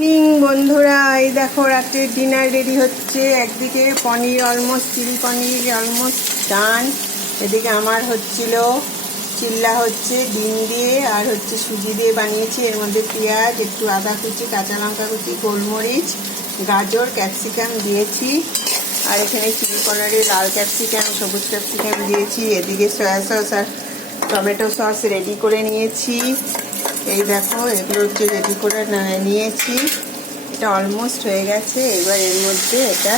Evening বন্ধুরা, এই দেখো রাতের ডিনার রেডি হচ্ছে। একদিকে পনির অলমোস্ট, চিলি পনির অলমোস্ট ডান। এদিকে আমার হচ্ছিল চিল্লা হচ্ছে ডিম দিয়ে আর হচ্ছে সুজি দিয়ে বানিয়েছি। এর মধ্যে পেঁয়াজ, একটু আদা কুচি, কাঁচা লঙ্কা কুচি, গোলমরিচ, গাজর, ক্যাপসিকাম দিয়েছি। আর এখানে চিলি পনিরে লাল ক্যাপসিকাম, সবুজ ক্যাপসিকাম দিয়েছি। এদিকে সয়া সস আর টমেটো সস রেডি করে নিয়েছি। এই দেখো এগুলো হচ্ছে রেডি করে নিয়েছি। এটা অলমোস্ট হয়ে গেছে। এবার এর মধ্যে এটা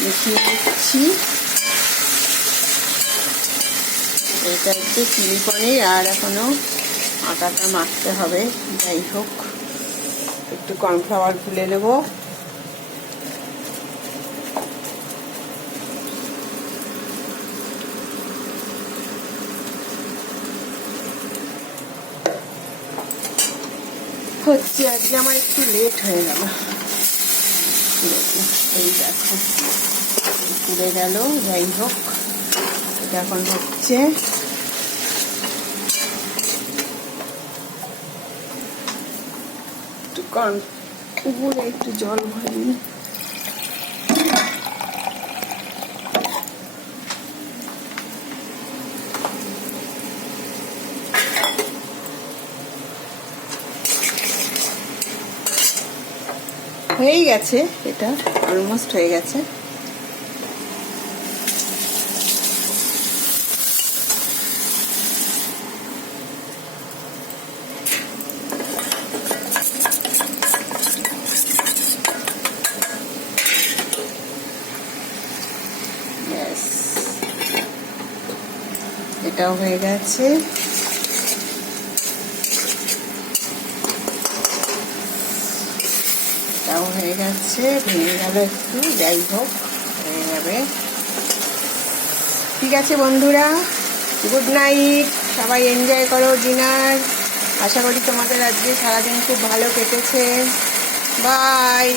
মিশিয়ে দিচ্ছি। এটা হচ্ছে চিলি পনির, আর এখনো আটাটা মাখতে হবে। যাই হোক, একটু কর্নফ্লাওয়ার গুলে নেব। হচ্ছে আজকে আমার একটু লেট হয়ে গেল। এই দেখো পুড়ে গেল। যাই হোক, এটা এখন হচ্ছে। একটু কর্ন একটু জল ভরে নিই। হয়ে গেছে, এটা অলমোস্ট হয়ে গেছে। এটাও হয়ে গেছে। এটাও হয়ে গেছে। ভেঙে গেল একটু, যাই হোক হয়ে যাবে। ঠিক আছে বন্ধুরা, গুড নাইট। সবাই এনজয় করো ডিনার। আশা করি তোমাদের আজকে সারাদিন খুব ভালো কেটেছে। বাই।